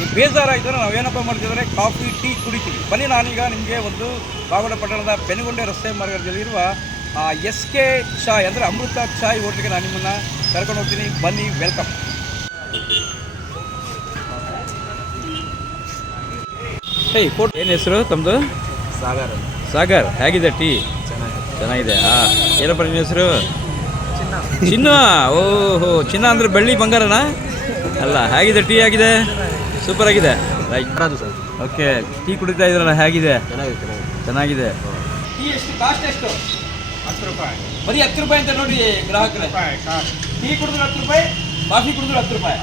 ಈ ಬೇಜಾರಾಯಿತು ನಾವೇನಪ್ಪ ಮಾಡ್ತಿದ್ರೆ ಕಾಫಿ ಟೀ ಕುಡಿತೀವಿ. ಬನ್ನಿ ನಾನೀಗ ನಿಮಗೆ ಒಂದು ಪಾವಗಡ ಪಟ್ಟಣದ ಪೆನುಗೊಂಡೆ ರಸ್ತೆ ಮಾರ್ಗದಲ್ಲಿರುವ SK ಚಾಯ್ ಅಂದರೆ ಅಮೃತ ಚಾಯ್ ಹೋಟ್ಲಿಗೆ ನಾನು ನಿಮ್ಮನ್ನು ಕರ್ಕೊಂಡು ಹೋಗ್ತೀನಿ. ಬನ್ನಿ, ವೆಲ್ಕಮ್. ಫೋಟೋ ಏನು ಹೆಸರು ತಮ್ಮದು? ಸಾಗರ್. ಸಾಗರ್, ಹೇಗಿದೆ ಟೀ? ಚೆನ್ನಾಗಿದೆ. ಏನಪ್ಪ ನಿಮ್ಮ ಹೆಸರು? ಚಿನ್ನ. ಓಹೋ, ಚಿನ್ನ ಅಂದರೆ ಬೆಳ್ಳಿ ಬಂಗಾರನ ಅಲ್ಲ. ಹೇಗಿದೆ ಟೀ? ಆಗಿದೆ, ಸೂಪರ್ ಆಗಿದೆ. Right, okay. ಟೀ ಕುಡಿತಾ ಇದ್ರಲ್ಲ, ಹೇಗಿದೆ? ಚೆನ್ನಾಗಿದೆ. ಟೀ ಎಷ್ಟು ಕಾಸ್ಟ್? ಎಷ್ಟು? 10 ರೂಪಾಯಿ. ಬರೀ 10 ರೂಪಾಯಿ ಅಂತ ನೋಡಿ ಗ್ರಾಹಕರೇ. ಟೀ ಕುಡಿದ್ರೆ 10 ರೂಪಾಯಿ, ಕಾಫಿ ಕುಡಿದ್ರೆ 10 ರೂಪಾಯಿ.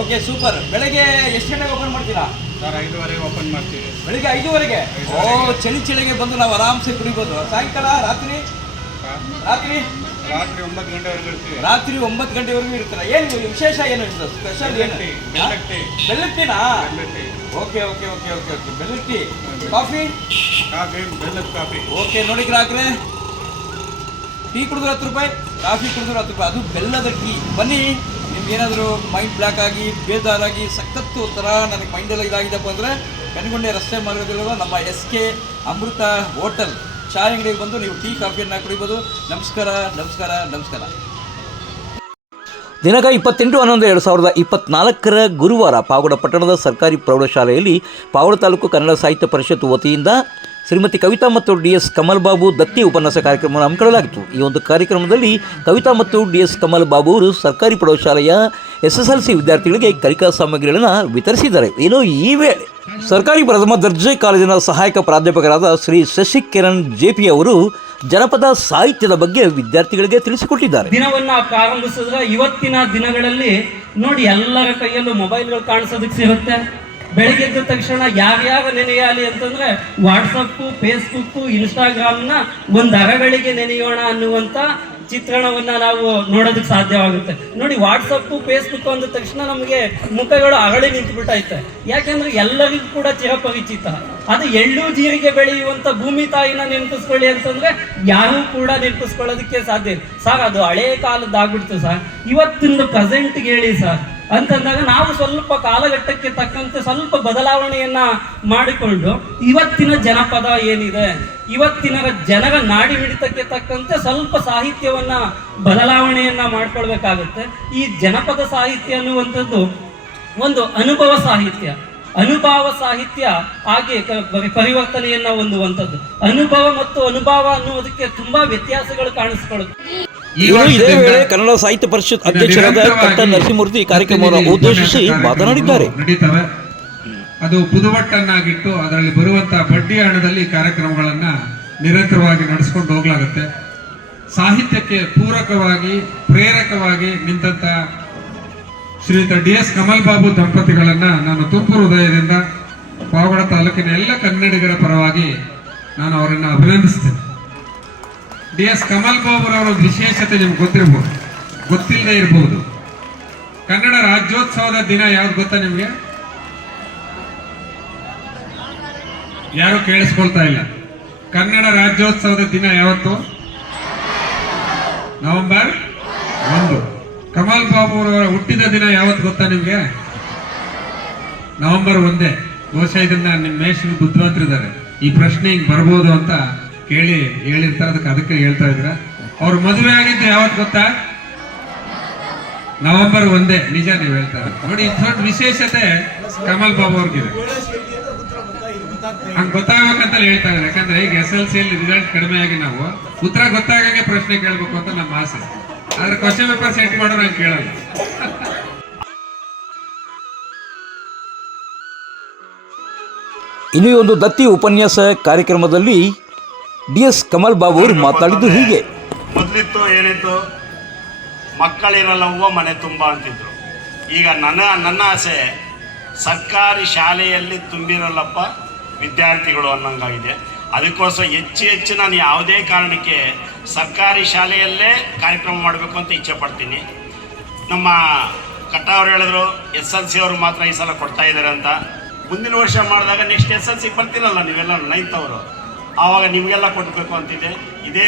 Okay, super. ಬೆಳಗ್ಗೆ ಎಷ್ಟು ಗಂಟೆಗೆ ಓಪನ್ ಮಾಡ್ತೀರಾ? ಸರ್ 5:30 ಓಪನ್ ಮಾಡ್ತೀವಿ. ಬೆಳಿಗ್ಗೆ 5:30ಗೆ. ಚಳಿಗೆ ಬಂದು ನಾವು ಆರಾಮ್ಸೆ ಕುಡಿಬೋದು. ಸಾಯಂಕಾಲ ರಾತ್ರಿ 9 ಗಂಟೆವರೆಗೂ ಇರ್ತೀವಿ. ರಾತ್ರಿ 9 ಗಂಟೆವರೆಗೂ ಇರ್ತೀರಾ? ಏನು ವಿಶೇಷ? ಏನು ಇರ್ತದೆ ಸ್ಪೆಷಲ್? ಏನು? ಬೆಲ್ಲದ Tina? Okay okay okay okay okay ಬೆಲ್ಲದ ಟೀ. ಕಾಫಿ? ಬೆಲ್ಲದ ಕಾಫಿ. ಓಕೆ, ನೋಡಿ ಗ್ರಾಹಕರೇ, ಟೀ ಕುಡಿದ್ರೆ 10 ರೂಪಾಯಿ, ಕಾಫಿ ಕುಡಿದ್ರೆ 10 ರೂಪಾಯಿ, ಅದು ಬೆಲ್ಲದ ಟೀ. ಬನ್ನಿ, ನಿಮ್ಗೆ ಏನಾದರೂ ಮೈಂಡ್ ಬ್ಲ್ಯಾಕ್ ಆಗಿ ಬೇಜಾರಾಗಿ ಸಖತ್ತು ಒಂಥರ ನನಗೆ ಮೈಂಡೆಲ್ಲ ಇದಾಗಿದ್ದಪ್ಪ ಅಂದರೆ ಪೆನುಗೊಂಡೆ ರಸ್ತೆ ಮಾರ್ಗದಲ್ಲಿರುವ ನಮ್ಮ SK ಅಮೃತ ಹೋಟೆಲ್ ಚಾಯ್ ಅಂಗಡಿಗೆ ಬಂದು ನೀವು ಟೀ ಕಾಫಿಯನ್ನು ಕುಡಿಬೋದು. ನಮಸ್ಕಾರ ನಮಸ್ಕಾರ ನಮಸ್ಕಾರ. ದಿನಾಂಕ 28/11/2024 ಗುರುವಾರ ಪಾವಗಡ ಪಟ್ಟಣದ ಸರ್ಕಾರಿ ಪ್ರೌಢಶಾಲೆಯಲ್ಲಿ ಪಾವಗಡ ತಾಲೂಕು ಕನ್ನಡ ಸಾಹಿತ್ಯ ಪರಿಷತ್ ವತಿಯಿಂದ ಶ್ರೀಮತಿ ಕವಿತಾ ಮತ್ತು DS ಕಮಲ್ ಬಾಬು ದತ್ತಿ ಉಪನ್ಯಾಸ ಕಾರ್ಯಕ್ರಮವನ್ನು ಹಮ್ಮಿಕೊಳ್ಳಲಾಗಿತ್ತು. ಈ ಒಂದು ಕಾರ್ಯಕ್ರಮದಲ್ಲಿ ಕವಿತಾ ಮತ್ತು DS ಕಮಲ್ ಬಾಬು ಅವರು ಸರ್ಕಾರಿ ಪ್ರೌಢಶಾಲೆಯ SSLC ವಿದ್ಯಾರ್ಥಿಗಳಿಗೆ ಕಲಿಕಾ ಸಾಮಗ್ರಿಗಳನ್ನು ವಿತರಿಸಿದ್ದಾರೆ. ಏನೋ ಈ ವೇಳೆ ಸರ್ಕಾರಿ ಪ್ರಥಮ ದರ್ಜೆ ಕಾಲೇಜಿನ ಸಹಾಯಕ ಪ್ರಾಧ್ಯಾಪಕರಾದ ಶ್ರೀ ಶಶಿಕಿರಣ್ JP ಅವರು ಜನಪದ ಸಾಹಿತ್ಯದ ಬಗ್ಗೆ ವಿದ್ಯಾರ್ಥಿಗಳಿಗೆ ತಿಳಿಸಿಕೊಟ್ಟಿದ್ದಾರೆ. ದಿನವನ್ನ ಪ್ರಾರಂಭಿಸಿದ್ರೆ ಇವತ್ತಿನ ದಿನಗಳಲ್ಲಿ ನೋಡಿ ಎಲ್ಲರ ಕೈಯಲ್ಲೂ ಮೊಬೈಲ್ಗಳು ಕಾಣಿಸೋದಕ್ಕೆ ಸಿಗುತ್ತೆ. ಬೆಳಗ್ಗೆ ಎದ್ದ ತಕ್ಷಣ ಯಾರ್ಯಾರು ನೆನೆಯಾಲಿ ಅಂತಂದ್ರೆ ವಾಟ್ಸಪ್ಪು, ಫೇಸ್ಬುಕ್ಕು, ಇನ್ಸ್ಟಾಗ್ರಾಮ್ನ ಒಂದು ಅರಗಳಿಗೆ ನೆನೆಯೋಣ ಅನ್ನುವಂಥ ಚಿತ್ರಣವನ್ನ ನಾವು ನೋಡೋದಕ್ಕೆ ಸಾಧ್ಯವಾಗುತ್ತೆ. ನೋಡಿ, ವಾಟ್ಸಪ್ಪು, ಫೇಸ್ಬುಕ್ ಅಂದ ತಕ್ಷಣ ನಮಗೆ ಮುಖಗಳು ಅರಳಿ ನಿಂತುಬಿಟ್ಟೈತೆ. ಯಾಕೆಂದ್ರೆ ಎಲ್ಲರಿಗೂ ಕೂಡ ಚಿರಪರಿಚಿತ. ಅದು ಎಳ್ಳು ಜೀರಿಗೆ ಬೆಳೆಯುವಂಥ ಭೂಮಿ ತಾಯಿನ ನೆನಪಿಸ್ಕೊಳ್ಳಿ ಅಂತಂದ್ರೆ ಯಾರೂ ಕೂಡ ನೆನಪಿಸ್ಕೊಳ್ಳೋದಕ್ಕೆ ಸಾಧ್ಯ ಇಲ್ಲ. ಸರ್, ಅದು ಹಳೇ ಕಾಲದ್ದಾಗ್ಬಿಡ್ತು ಸರ್. ಇವತ್ತಿನ ಪ್ರೆಸೆಂಟ್ಗೆ ಹೇಳಿ ಸರ್ ಅಂತಂದಾಗ ನಾವು ಸ್ವಲ್ಪ ಕಾಲಘಟ್ಟಕ್ಕೆ ತಕ್ಕಂತೆ ಸ್ವಲ್ಪ ಬದಲಾವಣೆಯನ್ನ ಮಾಡಿಕೊಂಡು ಇವತ್ತಿನ ಜನಪದ ಏನಿದೆ, ಇವತ್ತಿನ ಜನರ ನಾಡಿ ಮಿಡಿತಕ್ಕೆ ತಕ್ಕಂತೆ ಸ್ವಲ್ಪ ಸಾಹಿತ್ಯವನ್ನ ಬದಲಾವಣೆಯನ್ನ ಮಾಡ್ಕೊಳ್ಬೇಕಾಗುತ್ತೆ. ಈ ಜನಪದ ಸಾಹಿತ್ಯ ಅನ್ನುವಂಥದ್ದು ಒಂದು ಅನುಭವ ಸಾಹಿತ್ಯ ಹಾಗೆ ಪರಿವರ್ತನೆಯನ್ನ ಹೊಂದುವಂಥದ್ದು. ಅನುಭವ ಮತ್ತು ಅನುಭವ ಅನ್ನುವುದಕ್ಕೆ ತುಂಬಾ ವ್ಯತ್ಯಾಸಗಳು ಕಾಣಿಸ್ಕೊಳ್ಳುತ್ತೆ. ಇದೇ ವೇಳೆ ಕನ್ನಡ ಸಾಹಿತ್ಯ ಪರಿಷತ್ ಅಧ್ಯಕ್ಷರಾದ ಕಟ್ಟ ನರಸಿಂಹಮೂರ್ತಿ ಕಾರ್ಯಕ್ರಮವನ್ನು ಉದ್ದೇಶಿಸಿ ಮಾತನಾಡಿದ್ದಾರೆ. ಅದು ಪುದುವಟ್ಟನ್ನಾಗಿಟ್ಟು ಅದರಲ್ಲಿ ಬರುವಂತಹ ಬಡ್ಡಿ ಹಣದಲ್ಲಿ ಕಾರ್ಯಕ್ರಮಗಳನ್ನ ನಿರಂತರವಾಗಿ ನಡೆಸ್ಕೊಂಡು ಹೋಗ್ಲಾಗುತ್ತೆ. ಸಾಹಿತ್ಯಕ್ಕೆ ಪೂರಕವಾಗಿ ಪ್ರೇರಕವಾಗಿ ನಿಂತ ಶ್ರೀಯುತ DS ಕಮಲ್ ಬಾಬು ದಂಪತಿಗಳನ್ನ ನಾನು ತುಂಬು ಹೃದಯದಿಂದ ಪಾವಗಡ ತಾಲೂಕಿನ ಎಲ್ಲ ಕನ್ನಡಿಗರ ಪರವಾಗಿ ನಾನು ಅವರನ್ನು ಅಭಿನಂದಿಸ್ತೇನೆ. DS ಕಮಲ್ ಬಾಬುರವರ ವಿಶೇಷತೆ ನಿಮ್ಗೆ ಗೊತ್ತಿರಬಹುದು, ಗೊತ್ತಿಲ್ಲದೆ ಇರಬಹುದು. ಕನ್ನಡ ರಾಜ್ಯೋತ್ಸವದ ದಿನ ಯಾವ್ದು ಗೊತ್ತಾ ನಿಮ್ಗೆ? ಯಾರು ಕೇಳಿಸ್ಕೊಳ್ತಾ ಇಲ್ಲ. ಕನ್ನಡ ರಾಜ್ಯೋತ್ಸವದ ದಿನ ಯಾವತ್ತು? ನವೆಂಬರ್ 1. ಕಮಲ್ ಬಾಬುರವರ ಹುಟ್ಟಿದ ದಿನ ಯಾವತ್ತು ಗೊತ್ತಾ ನಿಮ್ಗೆ? ನವೆಂಬರ್ 1. ಬಹುಶಃ ಇದನ್ನ ನಿಮ್ಮ ಮೇಷನ್ ಬುದ್ಧಿವಂತರಿದ್ದಾರೆ, ಈ ಪ್ರಶ್ನೆ ಹಿಂಗ್ ಬರ್ಬೋದು ಅಂತ ಕೇಳಿ ಹೇಳಿರ್ತಾರೆ, ಅದಕ್ಕೆ ಹೇಳ್ತಾ ಇದ್ರ. ಅವ್ರ ಮದುವೆ ಆಗಿದ್ದು ಯಾವತ್ತು ಗೊತ್ತಾ? ನವೆಂಬರ್ 1. ನಿಜ, ನೀವು ಹೇಳ್ತಾರೆ ನೋಡಿ. ದೊಡ್ಡ ವಿಶೇಷತೆ ಕಮಲ್ ಬಾಬು ಅವ್ರಿಗಿದೆ. ಹಂಗ್ ಗೊತ್ತಾಗಬೇಕಂತ ಹೇಳ್ತಾ ಇದ್ದಾರೆ. ಯಾಕಂದ್ರೆ ಈಗ SSLC ರಿಸಲ್ಟ್ ಕಡಿಮೆ ಆಗಿ ನಾವು ಉತ್ತರ ಗೊತ್ತಾಗಂಗೆ ಪ್ರಶ್ನೆ ಕೇಳ್ಬೇಕು ಅಂತ ನಮ್ಮ ಆಸೆ. ಆದ್ರೆ ಕ್ವಶನ್ ಪೇಪರ್ ಸೆಟ್ ಮಾಡೋರು ಹಂಗೆ ಕೇಳಲ್ಲ. ಇನ್ನು ಒಂದು ದತ್ತಿ ಉಪನ್ಯಾಸ ಕಾರ್ಯಕ್ರಮದಲ್ಲಿ DS ಕಮಲ್ ಬಾಬು ಅವರು ಮಾತನಾಡಿದ್ದು ಹೀಗೆ. ಮೊದಲಿತ್ತು ಏನಿತ್ತು, ಮಕ್ಕಳಿರಲ್ಲವ್ವ ಮನೆ ತುಂಬ ಅಂತಿದ್ರು. ಈಗ ನನ್ನ ಆಸೆ ಸರ್ಕಾರಿ ಶಾಲೆಯಲ್ಲಿ ತುಂಬಿರಲ್ಲಪ್ಪ ವಿದ್ಯಾರ್ಥಿಗಳು ಅನ್ನಂಗಾಗಿದೆ. ಅದಕ್ಕೋಸ್ಕರ ಹೆಚ್ಚು ನಾನು ಯಾವುದೇ ಕಾರಣಕ್ಕೆ ಸರ್ಕಾರಿ ಶಾಲೆಯಲ್ಲೇ ಕಾರ್ಯಕ್ರಮ ಮಾಡಬೇಕು ಅಂತ ಇಚ್ಛೆ ಪಡ್ತೀನಿ. ನಮ್ಮ ಕಟ್ಟ ಅವರು ಹೇಳಿದ್ರು SSLC ಅವರು ಮಾತ್ರ ಈ ಸಲ ಕೊಡ್ತಾ ಇದ್ದಾರೆ ಅಂತ. ಮುಂದಿನ ವರ್ಷ ಮಾಡಿದಾಗ ನೆಕ್ಸ್ಟ್ SSLC ಬರ್ತಿರಲ್ಲ ನೀವೆಲ್ಲ 9th ಅವರು, ಆವಾಗ ನಿಮಗೆಲ್ಲ ಕೊಡಬೇಕು ಅಂತಿದೆ. ಇದೇ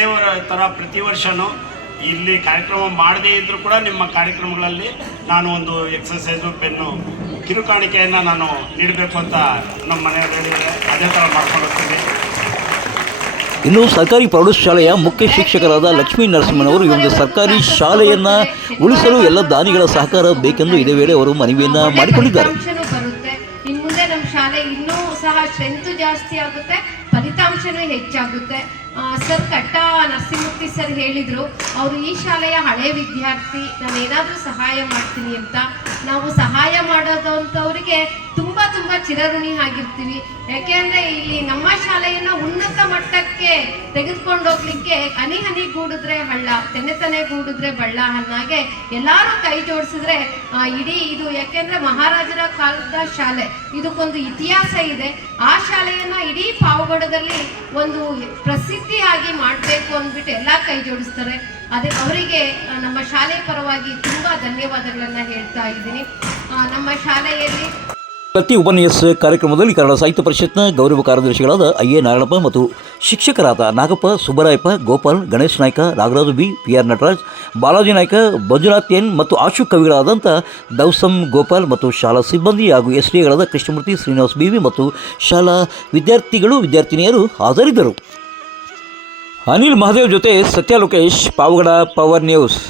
ಥರ ಪ್ರತಿ ವರ್ಷವೂ ಇಲ್ಲಿ ಕಾರ್ಯಕ್ರಮ ಮಾಡದೇ ಇದ್ದರೂ ಕೂಡ ನಿಮ್ಮ ಕಾರ್ಯಕ್ರಮಗಳಲ್ಲಿ ನಾನು ಒಂದು ಎಕ್ಸಸೈಸು, ಪೆನ್ನು ಕಿರುಕಾಣಿಕೆಯನ್ನು ನಾನು ನೀಡಬೇಕು ಅಂತ ನಮ್ಮ ಮನೆಯವರು ಹೇಳಿದರೆ ಅದೇ ಥರ ಮಾಡ್ಕೊಂಡು ಹೋಗ್ತೀವಿ. ಇನ್ನು ಸರ್ಕಾರಿ ಪ್ರೌಢಶಾಲೆಯ ಮುಖ್ಯ ಶಿಕ್ಷಕರಾದ ಲಕ್ಷ್ಮೀ ನರಸಿಂಹನವರು ಈ ಒಂದು ಸರ್ಕಾರಿ ಶಾಲೆಯನ್ನು ಉಳಿಸಲು ಎಲ್ಲ ದಾನಿಗಳ ಸಹಕಾರ ಬೇಕೆಂದು ಇದೇ ವೇಳೆ ಅವರು ಮನವಿಯನ್ನು ಮಾಡಿಕೊಂಡಿದ್ದಾರೆ. ಬರುತ್ತೆ ಇನ್ನು ಮುಂದೆ ನಮ್ಮ ಶಾಲೆ ಇನ್ನೂ ಸಹ ಸ್ಟ್ರೆಂತ್ ಜಾಸ್ತಿ ಆಗುತ್ತೆ, ಫಲಿತಾಂಶನೂ ಹೆಚ್ಚಾಗುತ್ತೆ. ಸರ್ ಕಟ್ಟ ನರಸಿಂಹಮೂರ್ತಿ ಸರ್ ಹೇಳಿದರು, ಅವರು ಈ ಶಾಲೆಯ ಹಳೆ ವಿದ್ಯಾರ್ಥಿ, ನಾನು ಏನಾದರೂ ಸಹಾಯ ಮಾಡ್ತೀನಿ ಅಂತ. ನಾವು ಸಹಾಯ ಮಾಡೋದಂಥವ್ರಿಗೆ ತುಂಬ ಚಿರಋಣಿ ಆಗಿರ್ತೀವಿ. ಯಾಕೆಂದರೆ ಇಲ್ಲಿ ನಮ್ಮ ಶಾಲೆಯನ್ನು ಉನ್ನತ ಮಟ್ಟಕ್ಕೆ ತೆಗೆದುಕೊಂಡು ಹೋಗ್ಲಿಕ್ಕೆ ಹನಿ ಹನಿ ಗೂಡಿದ್ರೆ ಹಳ್ಳ, ತೆನೆ ಗೂಡಿದ್ರೆ ಬಳ್ಳ ಅನ್ನಾಗೆ ಎಲ್ಲರೂ ಕೈ ಜೋಡಿಸಿದ್ರೆ ಇಡೀ ಇದು, ಯಾಕೆಂದರೆ ಮಹಾರಾಜರ ಕಾಲದ ಶಾಲೆ, ಇದಕ್ಕೊಂದು ಇತಿಹಾಸ ಇದೆ. ಆ ಶಾಲೆಯನ್ನು ಇಡೀ ಪಾವಗಡದಲ್ಲಿ ಒಂದು ಪ್ರಸಿದ್ಧಿಯಾಗಿ ಮಾಡಬೇಕು ಅಂದ್ಬಿಟ್ಟು ಎಲ್ಲ ಕೈ ಜೋಡಿಸ್ತಾರೆ. ಅವರಿಗೆ ನಮ್ಮ ಶಾಲೆ ಪರವಾಗಿ ತುಂಬ ಧನ್ಯವಾದಗಳನ್ನು ಹೇಳ್ತಾ ಇದ್ದೀನಿ. ನಮ್ಮ ಶಾಲೆಯಲ್ಲಿ ಪ್ರತಿ ಉಪನ್ಯಾಸ ಕಾರ್ಯಕ್ರಮದಲ್ಲಿ ಕನ್ನಡ ಸಾಹಿತ್ಯ ಪರಿಷತ್ನ ಗೌರವ ಕಾರ್ಯದರ್ಶಿಗಳಾದ ಐ.ಎ. ನಾರಾಯಣಪ್ಪ ಮತ್ತು ಶಿಕ್ಷಕರಾದ Nagappa, Subbarayappa, Gopal, Ganesh Naik, Nagaraju B, PR. Nataraj, Balaji Naik, Manjunath N ಮತ್ತು ಆಶು ಕವಿಗಳಾದಂಥ ದೌಸಂ ಗೋಪಾಲ್ ಮತ್ತು ಶಾಲಾ ಸಿಬ್ಬಂದಿ ಹಾಗೂ ಎಸ್.ಡಿ.ಗಳಾದ ಕೃಷ್ಣಮೂರ್ತಿ, ಶ್ರೀನಿವಾಸ್ ಬಿ.ವಿ ಮತ್ತು ಶಾಲಾ ವಿದ್ಯಾರ್ಥಿಗಳು ವಿದ್ಯಾರ್ಥಿನಿಯರು ಹಾಜರಿದ್ದರು. ಅನಿಲ್ ಮಹಾದೇವ್ ಜೊತೆ ಸತ್ಯ ಲೋಕೇಶ್, ಪಾವಗಡ ಪವರ್ ನ್ಯೂಸ್.